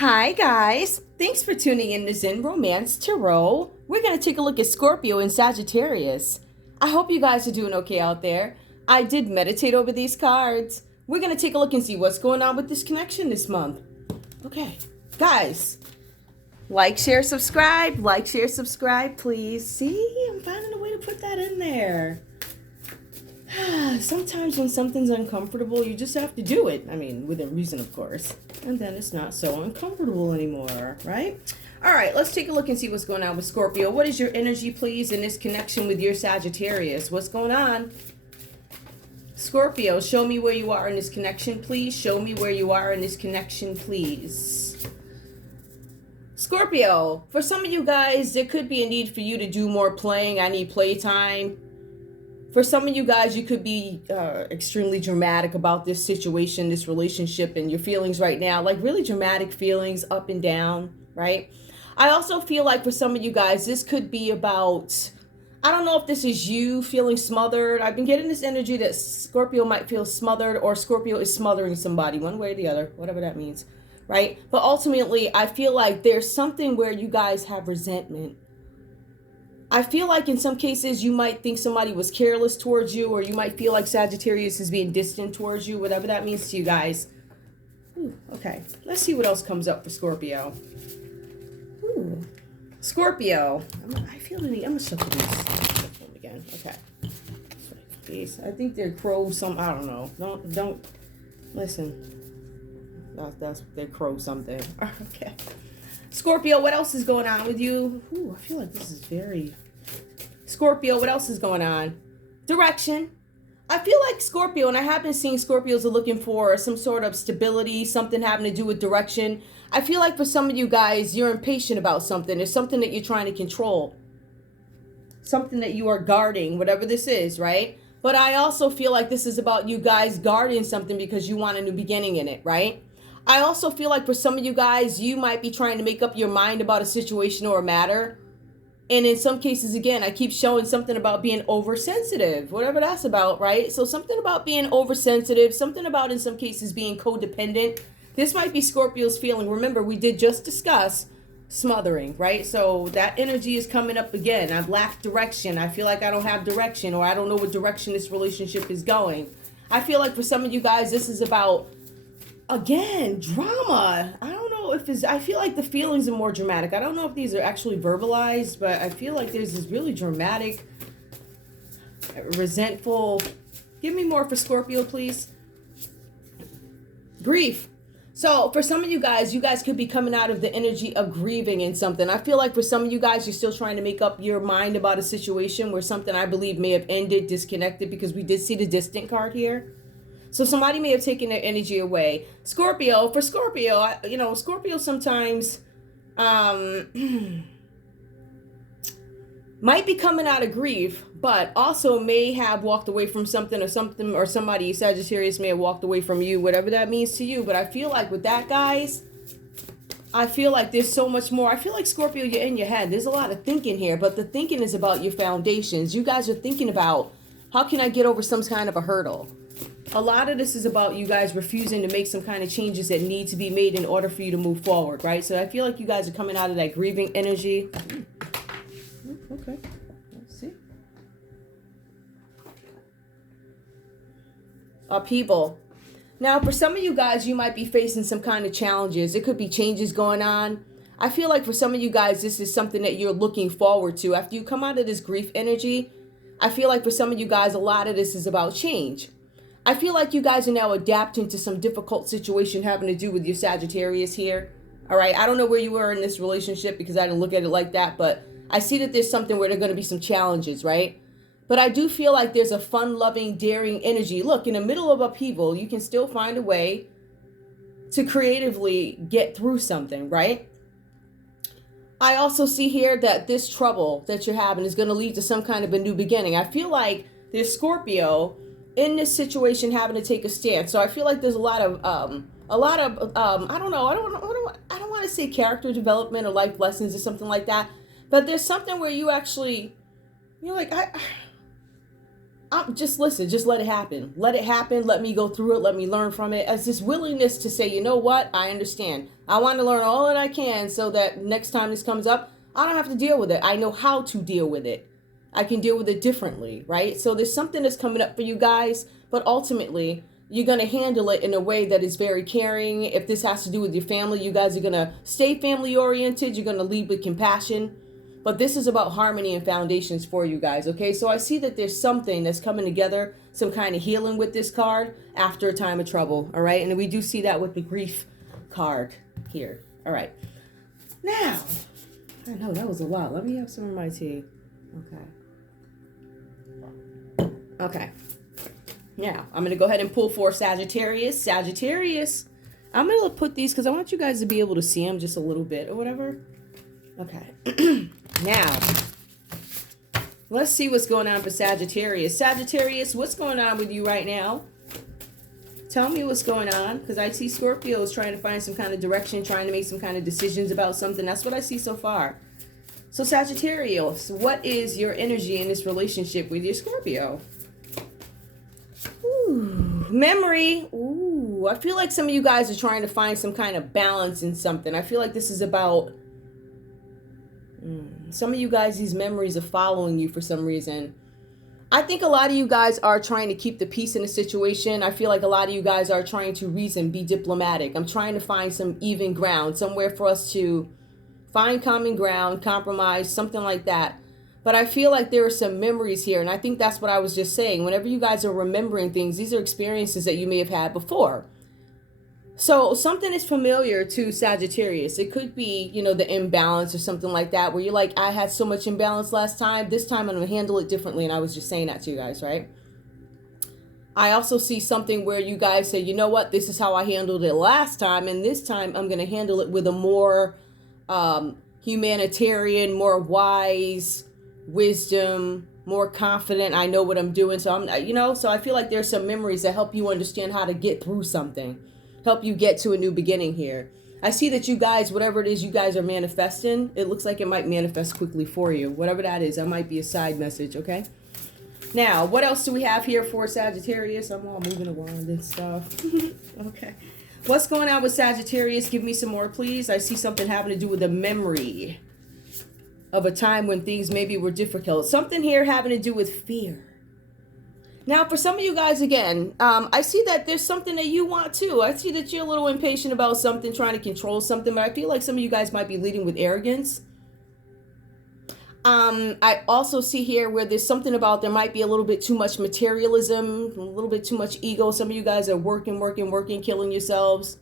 Hi, guys. Thanks for tuning in to Zen Romance Tarot. We're going to take a look at Scorpio and Sagittarius. I hope you guys are doing okay out there. I did meditate over these cards. We're going to take a look and see what's going on with this connection this month. Okay, guys, like, share, subscribe, please. See, I'm finding a way to put that in there. Sometimes when something's uncomfortable, you just have to do it. I mean, within reason, of course. And then it's not so uncomfortable anymore, right? All right, let's take a look and see what's going on with Scorpio. What is your energy, please, in this connection with your Sagittarius? What's going on? Scorpio, show me where you are in this connection, please. Show me where you are in this connection, please. Scorpio, for some of you guys, there could be a need for you to do more playing. I need playtime. For some of you guys, you could be extremely dramatic about this situation, this relationship, and your feelings right now. Like really dramatic feelings up and down, right? I also feel like for some of you guys, this could be about, I don't know if this is you feeling smothered. I've been getting this energy that Scorpio might feel smothered or Scorpio is smothering somebody, one way or the other, whatever that means, right? But ultimately, I feel like there's something where you guys have resentment. I feel like in some cases you might think somebody was careless towards you, or you might feel like Sagittarius is being distant towards you, whatever that means to you guys. Ooh, okay, let's see what else comes up for Scorpio. Ooh, Scorpio. I feel the need. I'm gonna shuffle these. Shuffle them again. Okay. These. I think they're crows. I don't know. Don't listen. That's they crow something. Okay. Scorpio, what else is going on with you? Ooh, I feel like this is very... Scorpio, what else is going on? Direction. I feel like Scorpio, and I have been seeing Scorpios are looking for some sort of stability, something having to do with direction. I feel like for some of you guys, you're impatient about something. There's something that you're trying to control. Something that you are guarding, whatever this is, right? But I also feel like this is about you guys guarding something because you want a new beginning in it, right? I also feel like for some of you guys, you might be trying to make up your mind about a situation or a matter. And in some cases, again, I keep showing something about being oversensitive, whatever that's about, right? So something about being oversensitive, something about in some cases being codependent. This might be Scorpio's feeling. Remember, we did just discuss smothering, right? So that energy is coming up again. I've lacked direction. I feel like I don't have direction, or I don't know what direction this relationship is going. I feel like for some of you guys, this is about, again, drama. I don't know if it's, I feel like the feelings are more dramatic. I don't know if these are actually verbalized, but I feel like there's this really dramatic, resentful. Give me more for Scorpio, please. Grief. So for some of you guys could be coming out of the energy of grieving in something. I feel like for some of you guys, you're still trying to make up your mind about a situation where something I believe may have ended, disconnected, because we did see the distant card here. So somebody may have taken their energy away. Scorpio, for Scorpio, Scorpio sometimes might be coming out of grief, but also may have walked away from something, or somebody, Sagittarius, may have walked away from you, whatever that means to you. But I feel like with that, guys, I feel like there's so much more. I feel like Scorpio, you're in your head. There's a lot of thinking here, but the thinking is about your foundations. You guys are thinking about, how can I get over some kind of a hurdle? A lot of this is about you guys refusing to make some kind of changes that need to be made in order for you to move forward, right? So I feel like you guys are coming out of that grieving energy. Okay, let's see. Upheaval. Now, for some of you guys, you might be facing some kind of challenges. It could be changes going on. I feel like for some of you guys, this is something that you're looking forward to. After you come out of this grief energy, I feel like for some of you guys, a lot of this is about change. I feel like you guys are now adapting to some difficult situation having to do with your Sagittarius here. All right. I don't know where you were in this relationship because I didn't look at it like that, but I see that there's something where there are going to be some challenges, right? But I do feel like there's a fun-loving, daring energy. Look, in the middle of upheaval, you can still find a way to creatively get through something, right? I also see here that this trouble that you're having is going to lead to some kind of a new beginning. I feel like there's Scorpio in this situation having to take a stance. So I feel like there's a lot of I don't want to say character development or life lessons or something like that, but there's something where you actually, you're like, just listen, just let it happen. Let it happen. Let me go through it. Let me learn from it. As this willingness to say, you know what? I understand. I want to learn all that I can so that next time this comes up, I don't have to deal with it. I know how to deal with it. I can deal with it differently, right? So there's something that's coming up for you guys, but ultimately, you're going to handle it in a way that is very caring. If this has to do with your family, you guys are going to stay family oriented. You're going to lead with compassion. But this is about harmony and foundations for you guys, okay? So I see that there's something that's coming together, some kind of healing with this card after a time of trouble, all right? And we do see that with the grief card here, all right? Now, I know that was a lot. Let me have some of my tea. Okay. Now, I'm going to go ahead and pull for Sagittarius. Sagittarius, I'm going to put these because I want you guys to be able to see them just a little bit or whatever. Okay. Now, let's see what's going on for Sagittarius. Sagittarius, what's going on with you right now? Tell me what's going on, because I see Scorpio is trying to find some kind of direction, trying to make some kind of decisions about something. That's what I see so far. So Sagittarius, what is your energy in this relationship with your Scorpio? Ooh, memory. Ooh, I feel like some of you guys are trying to find some kind of balance in something. I feel like this is about... some of you guys, these memories are following you for some reason. I think a lot of you guys are trying to keep the peace in the situation. I feel like a lot of you guys are trying to reason, be diplomatic. I'm trying to find some even ground, somewhere for us to find common ground, compromise, something like that. But I feel like there are some memories here, and I think that's what I was just saying. Whenever you guys are remembering things, these are experiences that you may have had before. So something is familiar to Sagittarius. It could be, you know, the imbalance or something like that, where you're like, I had so much imbalance last time. This time I'm going to handle it differently. And I was just saying that to you guys, right? I also see something where you guys say, you know what, this is how I handled it last time. And this time I'm going to handle it with a more humanitarian, more wise wisdom, more confident. I know what I'm doing. So I'm, you know, so I feel like there's some memories that help you understand how to get through something. Help you get to a new beginning here. I see that you guys, whatever it is you guys are manifesting, it looks like it might manifest quickly for you. Whatever that is, that might be a side message, okay? Now, what else do we have here for Sagittarius? I'm all moving around and stuff. Okay. What's going on with Sagittarius? Give me some more, please. I see something having to do with a memory of a time when things maybe were difficult. Something here having to do with fear. Now, for some of you guys, again, I see that there's something that you want too. I see that you're a little impatient about something, trying to control something, but I feel like some of you guys might be leading with arrogance. I also see here where there's something about there might be a little bit too much materialism, a little bit too much ego. Some of you guys are working, killing yourselves.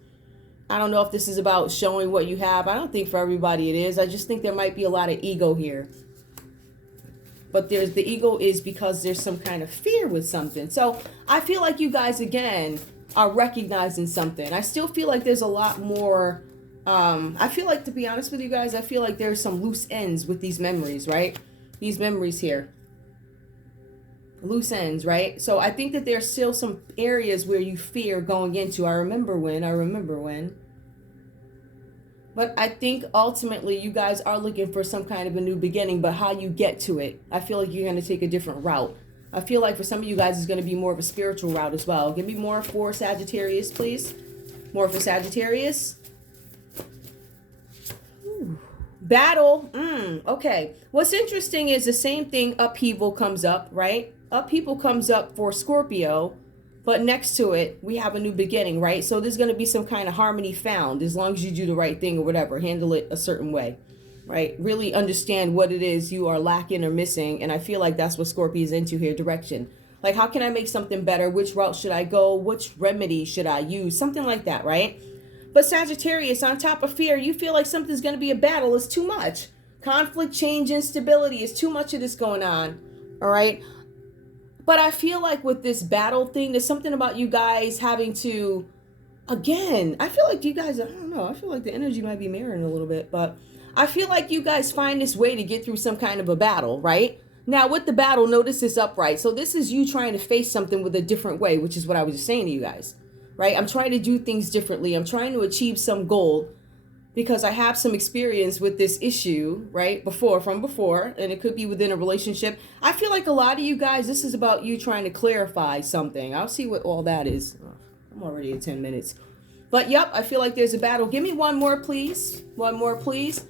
I don't know if this is about showing what you have. I don't think for everybody it is. I just think there might be a lot of ego here. But the ego is because there's some kind of fear with something. So I feel like you guys, again, are recognizing something. I still feel like there's a lot more. I feel like, to be honest with you guys, I feel like there's some loose ends with these memories, right? These memories here. Loose ends, right? So I think that there's still some areas where you fear going into. I remember when. But I think ultimately you guys are looking for some kind of a new beginning, but how you get to it, I feel like you're going to take a different route. I feel like for some of you guys, it's going to be more of a spiritual route as well. Give me more for Sagittarius, please. More for Sagittarius. Ooh. Battle. Okay. What's interesting is the same thing, upheaval comes up, right? Upheaval comes up for Scorpio. But next to it, we have a new beginning, right? So there's going to be some kind of harmony found as long as you do the right thing or whatever. Handle it a certain way, right? Really understand what it is you are lacking or missing. And I feel like that's what Scorpio is into here, direction. Like, how can I make something better? Which route should I go? Which remedy should I use? Something like that, right? But Sagittarius, on top of fear, you feel like something's going to be a battle. It's too much. Conflict, change, instability is too much of this going on, all right? But I feel like with this battle thing, there's something about you guys having to, again, I feel like you guys, I don't know, I feel like the energy might be mirroring a little bit, but I feel like you guys find this way to get through some kind of a battle, right? Now with the battle, notice this upright. So this is you trying to face something with a different way, which is what I was just saying to you guys, right? I'm trying to do things differently. I'm trying to achieve some goal because I have some experience with this issue, right? From before, and it could be within a relationship. I feel like a lot of you guys, this is about you trying to clarify something. I'll see what all that is. Oh, I'm already at 10 minutes. But yep, I feel like there's a battle. Give me one more, please. One more, please.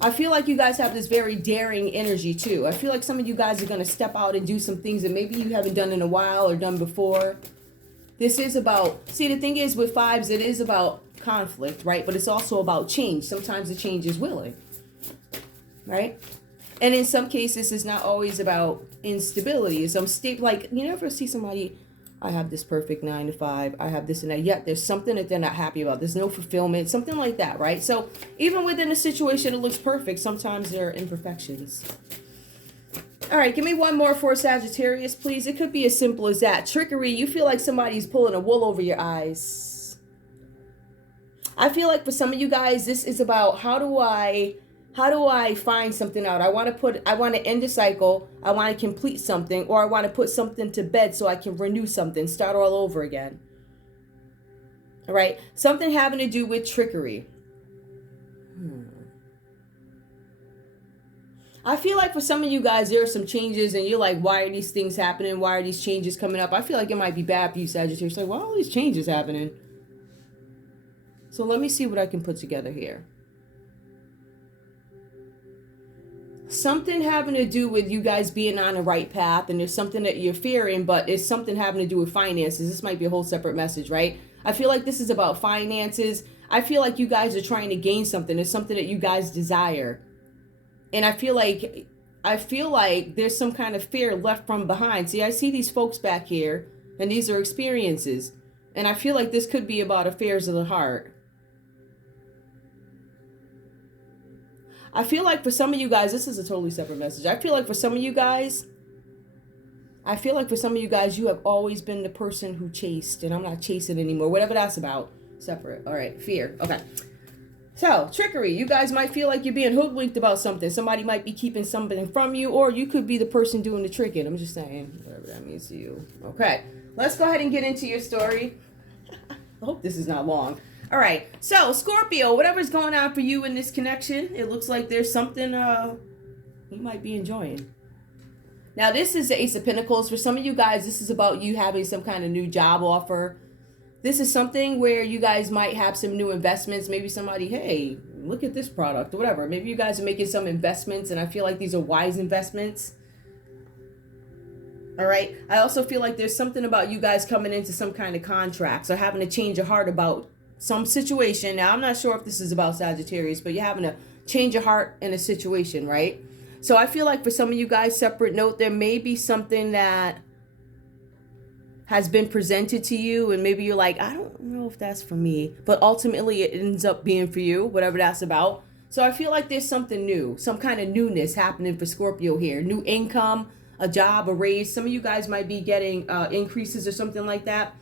I feel like you guys have this very daring energy too. I feel like some of you guys are going to step out and do some things that maybe you haven't done in a while or done before. This is about, see, the thing is with fives, it is about conflict, right? But it's also about change. Sometimes the change is willing, right? And in some cases, it's not always about instability. Some state, like, you never see somebody, I have this perfect 9 to 5, I have this and that, yet there's something that they're not happy about. There's no fulfillment, something like that, right? So even within a situation, it looks perfect. Sometimes there are imperfections. All right, give me one more for Sagittarius, please. It could be as simple as that. Trickery, you feel like somebody's pulling a wool over your eyes. I feel like for some of you guys, this is about how do I find something out? I want to end a cycle, I want to complete something, or I want to put something to bed so I can renew something, start all over again. All right, something having to do with trickery. I feel like for some of you guys, there are some changes and you're like, why are these things happening? Why are these changes coming up? I feel like it might be bad for you, Sagittarius. Like, why are all these changes happening? So let me see what I can put together here. Something having to do with you guys being on the right path, and there's something that you're fearing, but it's something having to do with finances. This might be a whole separate message, right? I feel like this is about finances. I feel like you guys are trying to gain something. It's something that you guys desire. And I feel like there's some kind of fear left from behind. See, I see these folks back here, and these are experiences. And I feel like this could be about affairs of the heart. I feel like for some of you guys, this is a totally separate message. I feel like for some of you guys, you have always been the person who chased, and I'm not chasing anymore. Whatever that's about. Separate. All right. Fear. Okay. So, trickery. You guys might feel like you're being hoodwinked about something. Somebody might be keeping something from you, or you could be the person doing the tricking. I'm just saying, whatever that means to you. Okay, let's go ahead and get into your story. I hope this is not long. All right, so Scorpio, whatever's going on for you in this connection, it looks like there's something you might be enjoying. Now, this is the Ace of Pentacles. For some of you guys, this is about you having some kind of new job offer. This is something where you guys might have some new investments. Maybe somebody, hey, look at this product or whatever. Maybe you guys are making some investments, and I feel like these are wise investments. All right. I also feel like there's something about you guys coming into some kind of contracts or having to change your heart about some situation. Now, I'm not sure if this is about Sagittarius, but you're having to change your heart in a situation, right? So I feel like for some of you guys, separate note, there may be something that has been presented to you, and maybe you're like, I don't know if that's for me, but ultimately it ends up being for you, whatever that's about. So I feel like there's something new, some kind of newness happening for Scorpio here. New income, a job, a raise. Some of you guys might be getting increases or something like that.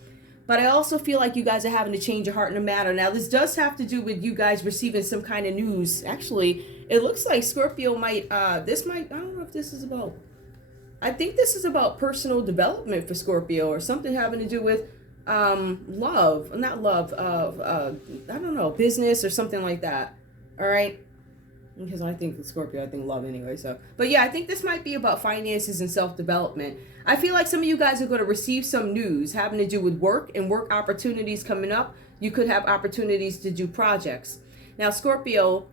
But I also feel like you guys are having to change your heart in a matter. Now, this does have to do with you guys receiving some kind of news. Actually, it looks like Scorpio might, I don't know if this is about, I think this is about personal development for Scorpio, or something having to do with I don't know, business or something like that. All right. Because I think Scorpio, I think love anyway. So, but yeah, I think this might be about finances and self-development. I feel like some of you guys are going to receive some news having to do with work and work opportunities coming up. You could have opportunities to do projects. Now, Scorpio,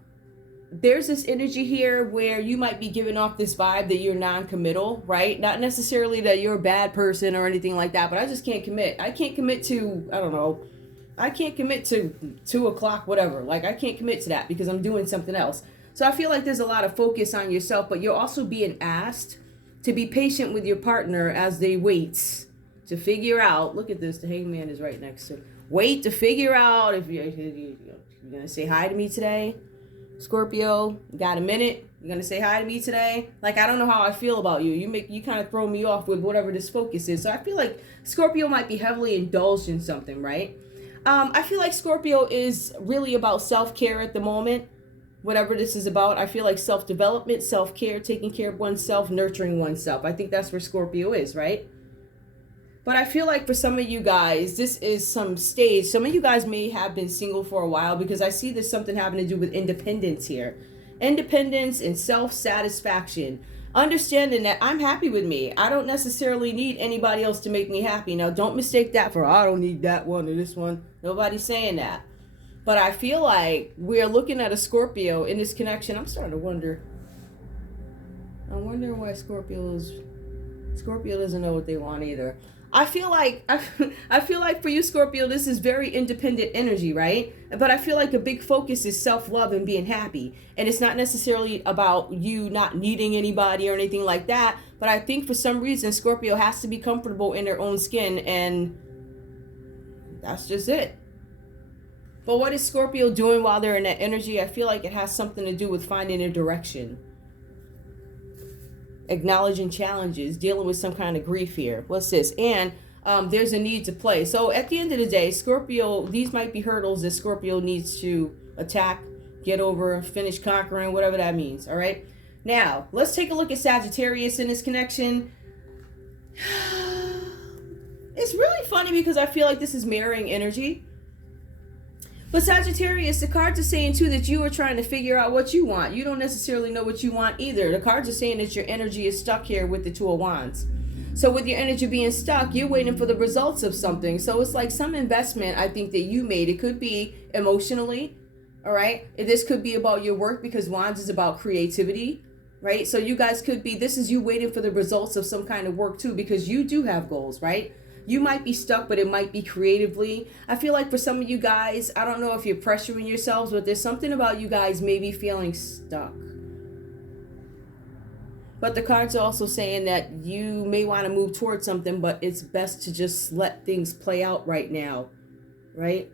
there's this energy here where you might be giving off this vibe that you're non-committal, right? Not necessarily that you're a bad person or anything like that, but I just can't commit. I can't commit to, I don't know, I can't commit to 2 o'clock, whatever. Like, I can't commit to that because I'm doing something else. So I feel like there's a lot of focus on yourself, but you're also being asked to be patient with your partner as they wait to figure out. Look at this. The hangman is right next to. Wait to figure out if you're going to say hi to me today. Scorpio, you got a minute? You're going to say hi to me today? Like, I don't know how I feel about you. You kind of throw me off with whatever this focus is. So I feel like Scorpio might be heavily indulged in something, right? I feel like Scorpio is really about self-care at the moment. Whatever this is about, I feel like self-development, self-care, taking care of oneself, nurturing oneself. I think that's where Scorpio is, right? But I feel like for some of you guys, this is some stage. Some of you guys may have been single for a while, because I see there's something having to do with independence here. Independence and self-satisfaction. Understanding that I'm happy with me. I don't necessarily need anybody else to make me happy. Now, don't mistake that for, I don't need that one or this one. Nobody's saying that. But I feel like we're looking at a Scorpio in this connection. I'm starting to wonder. I'm wondering why Scorpio doesn't know what they want either. I feel like for you, Scorpio, this is very independent energy, right? But I feel like a big focus is self-love and being happy. And it's not necessarily about you not needing anybody or anything like that. But I think for some reason, Scorpio has to be comfortable in their own skin. And that's just it. But what is Scorpio doing while they're in that energy? I feel like it has something to do with finding a direction. Acknowledging challenges, dealing with some kind of grief here. What's this? And there's a need to play. So at the end of the day, Scorpio, these might be hurdles that Scorpio needs to attack, get over, finish conquering, whatever that means. All right. Now, let's take a look at Sagittarius in this connection. It's really funny because I feel like this is mirroring energy. But Sagittarius, the cards are saying too that you are trying to figure out what you want. You don't necessarily know what you want either. The cards are saying that your energy is stuck here with the Two of Wands. So with your energy being stuck, you're waiting for the results of something. So it's like some investment, I think, that you made. It could be emotionally, all right? This could be about your work, because Wands is about creativity, right? So you guys could be, this is you waiting for the results of some kind of work too, because you do have goals, right? You might be stuck, but it might be creatively. I feel like for some of you guys, I don't know if you're pressuring yourselves, but there's something about you guys maybe feeling stuck. But the cards are also saying that you may want to move towards something, but it's best to just let things play out right now, right?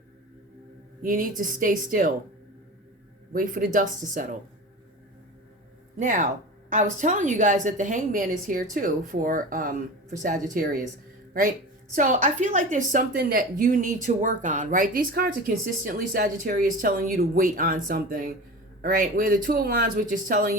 You need to stay still. Wait for the dust to settle. Now, I was telling you guys that the Hangman is here too for Sagittarius, right? So I feel like there's something that you need to work on, right? These cards are consistently, Sagittarius, telling you to wait on something, all right? Where the Two of Wands, which is telling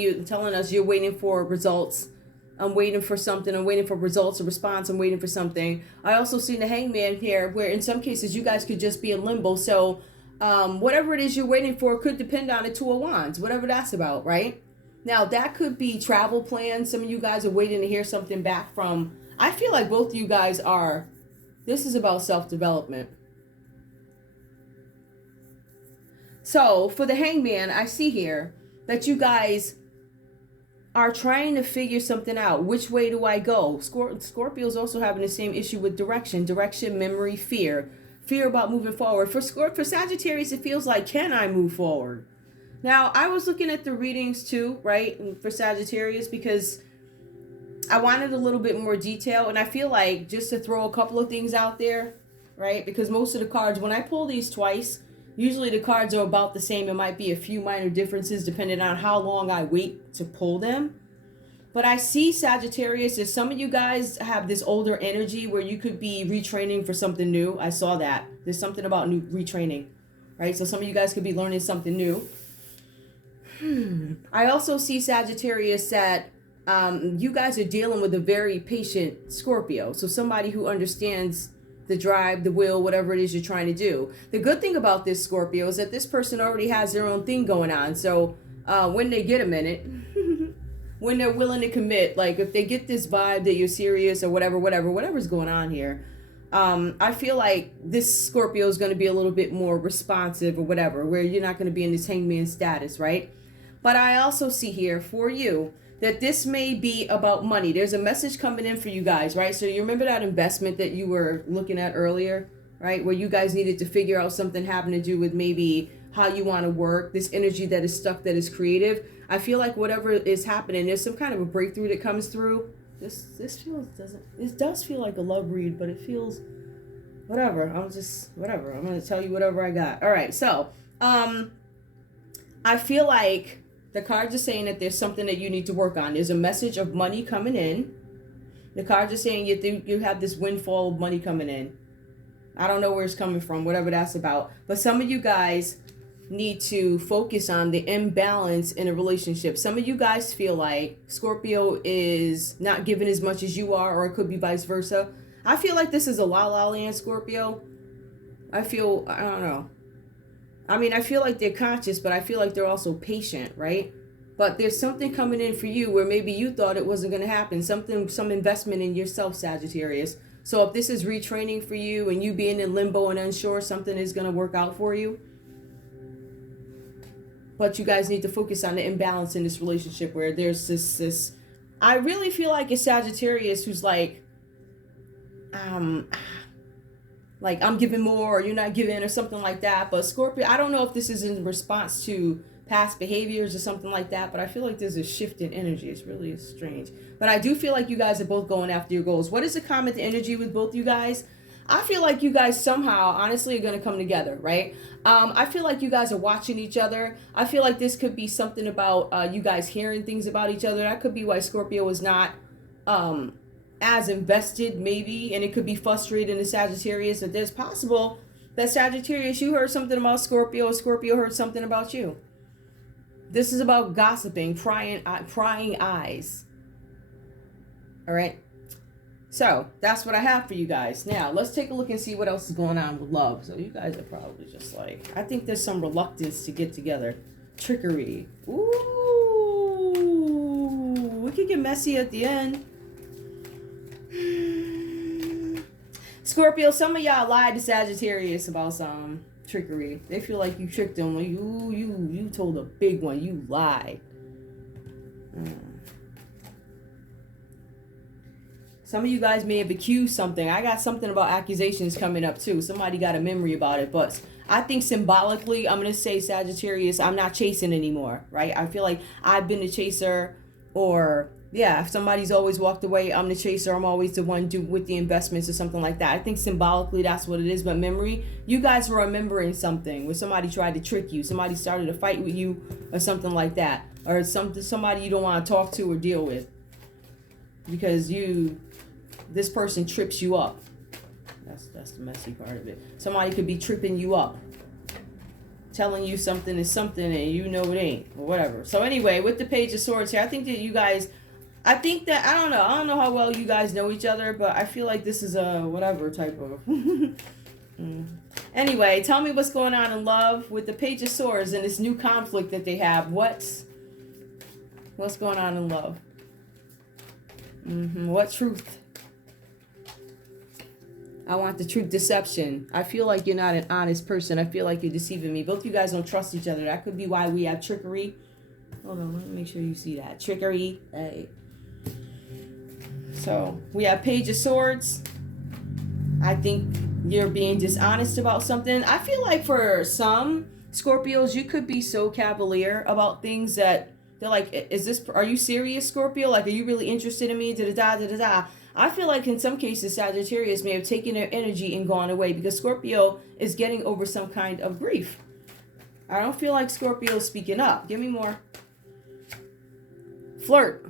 us you're waiting for results. I'm waiting for something. I'm waiting for results, a response. I'm waiting for something. I also see the Hangman here, where in some cases you guys could just be in limbo. So whatever it is you're waiting for could depend on the Two of Wands, whatever that's about, right? Now, that could be travel plans. Some of you guys are waiting to hear something back from, I feel like both of you guys are. This is about self-development. So for the Hangman, I see here that you guys are trying to figure something out. Which way do I go? Scorpio is also having the same issue with direction, memory, fear about moving forward. For Sagittarius, it feels like, can I move forward? Now, I was looking at the readings too, right, for Sagittarius, because I wanted a little bit more detail, and I feel like just to throw a couple of things out there, right? Because most of the cards, when I pull these twice, usually the cards are about the same. It might be a few minor differences depending on how long I wait to pull them. But I see, Sagittarius, that some of you guys have this older energy where you could be retraining for something new. I saw that. There's something about new retraining, right? So some of you guys could be learning something new. I also see, Sagittarius, that you guys are dealing with a very patient Scorpio. So somebody who understands the drive, the will, whatever it is you're trying to do. The good thing about this Scorpio is that this person already has their own thing going on. So when they get a minute, when they're willing to commit, like if they get this vibe that you're serious or whatever's going on here, I feel like this Scorpio is going to be a little bit more responsive or whatever, where you're not going to be in this hangman status, right? But I also see here for you that this may be about money. There's a message coming in for you guys, right? So you remember that investment that you were looking at earlier, right? Where you guys needed to figure out something having to do with maybe how you want to work, this energy that is stuck, that is creative. I feel like whatever is happening, there's some kind of a breakthrough that comes through. This does feel like a love read, but it feels whatever. I'm going to tell you whatever I got. All right. So, I feel like the cards are saying that there's something that you need to work on. There's a message of money coming in. The cards are saying you have this windfall of money coming in. I don't know where it's coming from, whatever that's about. But some of you guys need to focus on the imbalance in a relationship. Some of you guys feel like Scorpio is not giving as much as you are, or it could be vice versa. I feel like this is a la la land, Scorpio. I don't know. I mean, I feel like they're conscious, but I feel like they're also patient, right? But there's something coming in for you where maybe you thought it wasn't going to happen. Some investment in yourself, Sagittarius. So if this is retraining for you and you being in limbo and unsure, something is going to work out for you. But you guys need to focus on the imbalance in this relationship where there's this I really feel like it's Sagittarius who's like I'm giving more or you're not giving or something like that. But Scorpio, I don't know if this is in response to past behaviors or something like that, but I feel like there's a shift in energy. It's really strange. But I do feel like you guys are both going after your goals. What is the common energy with both you guys? I feel like you guys somehow, honestly, are going to come together, right? I feel like you guys are watching each other. I feel like this could be something about you guys hearing things about each other. That could be why Scorpio is not as invested, maybe, and it could be frustrating to Sagittarius. That there's possible that Sagittarius, you heard something about Scorpio, or Scorpio heard something about you. This is about gossiping, prying eyes. All right. So that's what I have for you guys. Now let's take a look and see what else is going on with love. So you guys are probably just like, I think there's some reluctance to get together. Trickery. Ooh, we could get messy at the end. Scorpio, some of y'all lied to Sagittarius about some trickery. They feel like you tricked them. You told a big one. You lied. Some of you guys may have accused something. I got something about accusations coming up too. Somebody got a memory about it. But I think symbolically, I'm going to say Sagittarius, I'm not chasing anymore, right? I feel like I've been the chaser, or yeah, if somebody's always walked away, I'm the chaser. I'm always the one with the investments or something like that. I think symbolically that's what it is. But memory, you guys were remembering something where somebody tried to trick you. Somebody started a fight with you or something like that. Or somebody you don't want to talk to or deal with. Because this person trips you up. That's the messy part of it. Somebody could be tripping you up, telling you something is something and you know it ain't, or whatever. So anyway, with the Page of Swords here, I think that you guys, I don't know how well you guys know each other, but I feel like this is a whatever type of Anyway, tell me what's going on in love with the Page of Swords and this new conflict that they have. What's going on in love? What truth? I want the truth. Deception. I feel like you're not an honest person. I feel like you're deceiving me. Both of you guys don't trust each other. That could be why we have trickery. Hold on, let me make sure you see that. Trickery. Hey. So, we have Page of Swords. I think you're being dishonest about something. I feel like for some Scorpios, you could be so cavalier about things that they're like, are you serious, Scorpio? Like, are you really interested in me? Da-da-da. I feel like in some cases, Sagittarius may have taken their energy and gone away because Scorpio is getting over some kind of grief. I don't feel like Scorpio is speaking up. Give me more. Flirt.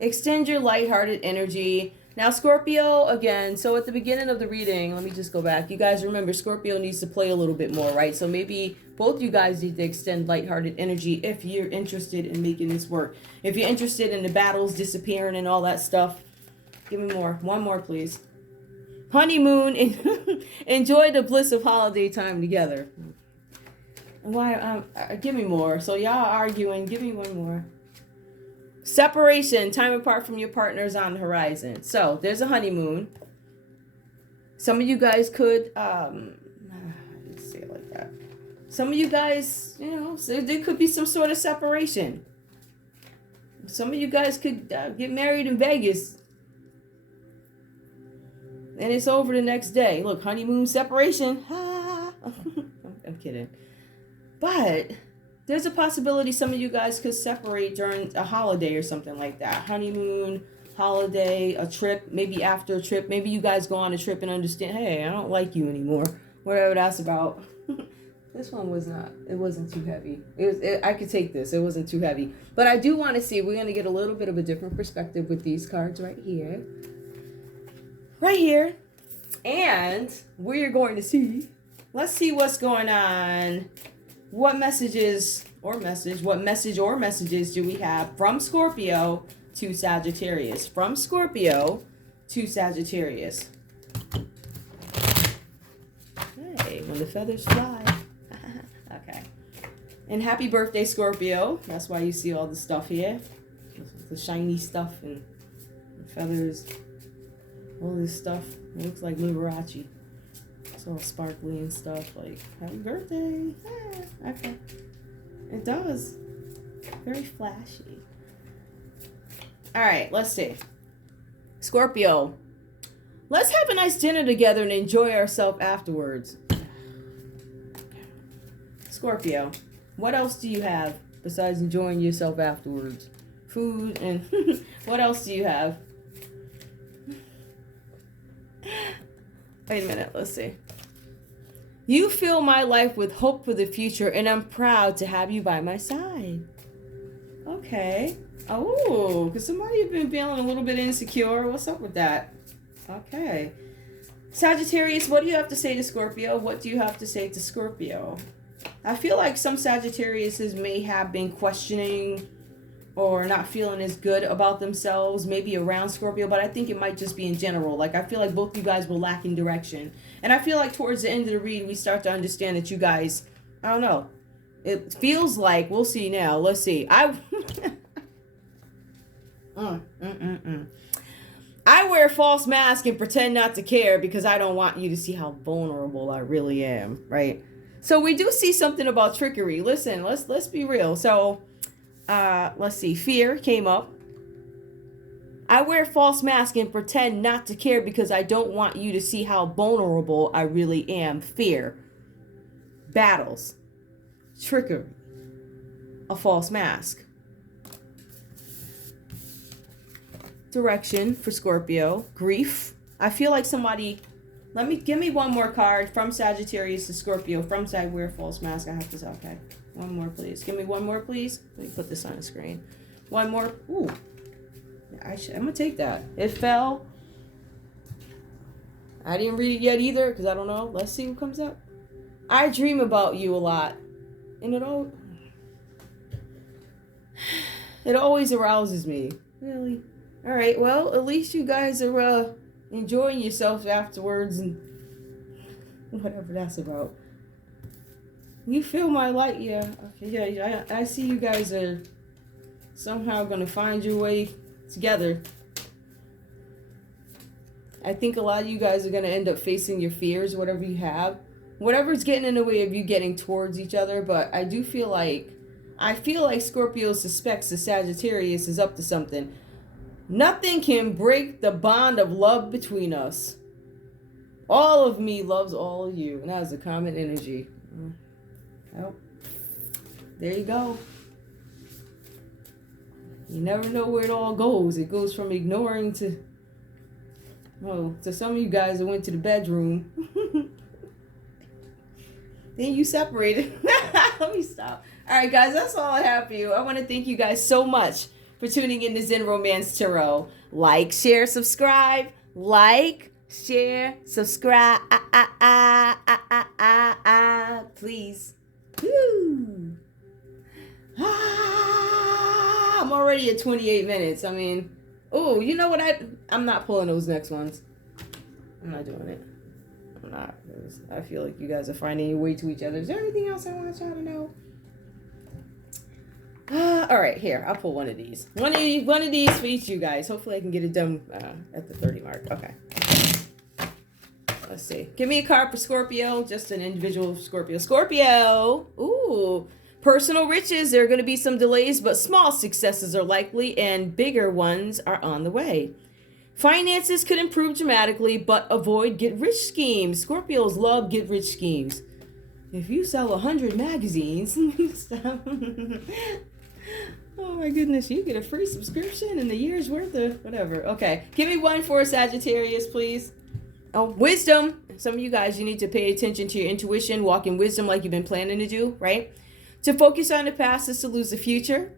Extend your lighthearted energy. Now, Scorpio, again, so at the beginning of the reading, let me just go back. You guys remember, Scorpio needs to play a little bit more, right? So maybe both you guys need to extend lighthearted energy if you're interested in making this work. If you're interested in the battles disappearing and all that stuff, give me more. One more, please. Honeymoon. Enjoy the bliss of holiday time together. Why? Give me more. So y'all arguing. Give me one more. Separation. Time apart from your partners on the horizon. So there's a honeymoon. Some of you guys could. Let's say it like that. Some of you guys, so there could be some sort of separation. Some of you guys could get married in Vegas. And it's over the next day. Look, honeymoon, separation. I'm kidding. But there's a possibility some of you guys could separate during a holiday or something like that. Honeymoon, holiday, a trip, maybe after a trip. Maybe you guys go on a trip and understand, hey, I don't like you anymore. Whatever that's about. This one wasn't too heavy. I could take this. It wasn't too heavy. But I do want to see, we're going to get a little bit of a different perspective with these cards right here. Right here. And we're going to see, let's see what's going on. What messages or messages do we have from Scorpio to Sagittarius? From Scorpio to Sagittarius. Hey, when the feathers fly. Okay. And happy birthday, Scorpio. That's why you see all the stuff here. The shiny stuff and feathers. All this stuff. It looks like Liberace. It's all sparkly and stuff. Like, happy birthday. Ah, okay. It does. Very flashy. Alright, let's see. Scorpio. Let's have a nice dinner together and enjoy ourselves afterwards. Scorpio. What else do you have besides enjoying yourself afterwards? Food and what else do you have? Wait a minute, let's see. You fill my life with hope for the future, and I'm proud to have you by my side. Okay. Oh, because somebody has been feeling a little bit insecure. What's up with that? Okay. Sagittarius, what do you have to say to Scorpio? What do you have to say to Scorpio? I feel like some Sagittariuses may have been questioning or not feeling as good about themselves, maybe around Scorpio, but I think it might just be in general. Like, I feel like both you guys were lacking direction. And I feel like towards the end of the read, we start to understand that you guys, I don't know. It feels like, we'll see now. Let's see. I wear a false mask and pretend not to care because I don't want you to see how vulnerable I really am, right? So we do see something about trickery. Listen, let's be real. So, let's see. Fear came up. I wear a false mask and pretend not to care because I don't want you to see how vulnerable I really am. Fear. Battles. Trickery. A false mask. Direction for Scorpio. Grief. I feel like somebody... Give me one more card from Sagittarius to Scorpio. From Sag, wear a false mask. I have to say, okay. One more, please. Give me one more, please. Let me put this on the screen. One more. Ooh. I'm going to take that. It fell. I didn't read it yet either because I don't know. Let's see what comes up. I dream about you a lot. And it always arouses me. Really? All right. Well, at least you guys are enjoying yourself afterwards and whatever that's about. You feel my light, yeah. Okay, yeah. I see you guys are somehow going to find your way together. I think a lot of you guys are going to end up facing your fears, whatever you have. Whatever's getting in the way of you getting towards each other, but I feel like Scorpio suspects the Sagittarius is up to something. Nothing can break the bond of love between us. All of me loves all of you. And that is a common energy. Oh, there you go. You never know where it all goes. It goes from ignoring to... Oh, to some of you guys that went to the bedroom. Then you separated. Let me stop. All right, guys, that's all I have for you. I want to thank you guys so much for tuning in to Zen Romance Tarot. Like, share, subscribe. Like, share, subscribe. Please. Woo. I'm already at 28 minutes. I mean, oh, you know what? I'm not pulling those next ones. I'm not doing it. I'm not. I feel like you guys are finding your way to each other. Is there anything else I want y'all to know? All right, here. I'll pull one of these. One of these for each of you guys. Hopefully I can get it done at the 30 mark. Okay. Let's see. Give me a card for Scorpio. Just an individual Scorpio. Scorpio! Ooh. Personal riches. There are going to be some delays, but small successes are likely, and bigger ones are on the way. Finances could improve dramatically, but avoid get-rich schemes. Scorpios love get-rich schemes. If you sell 100 magazines... Oh my goodness, you get a free subscription and a year's worth of whatever. Okay, give me one for Sagittarius, please. Oh, wisdom. Some of you guys, you need to pay attention to your intuition, walk in wisdom like you've been planning to do, right? To focus on the past is to lose the future.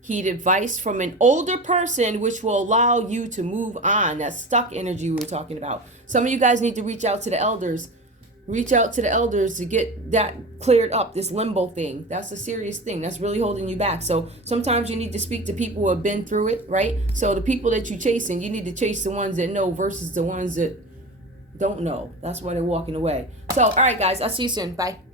Heed advice from an older person, which will allow you to move on. That stuck energy we were talking about. Some of you guys need to reach out to the elders Reach out to the elders to get that cleared up, this limbo thing. That's a serious thing. That's really holding you back. So sometimes you need to speak to people who have been through it, right? So the people that you're chasing, you need to chase the ones that know versus the ones that don't know. That's why they're walking away. So, all right, guys, I'll see you soon. Bye.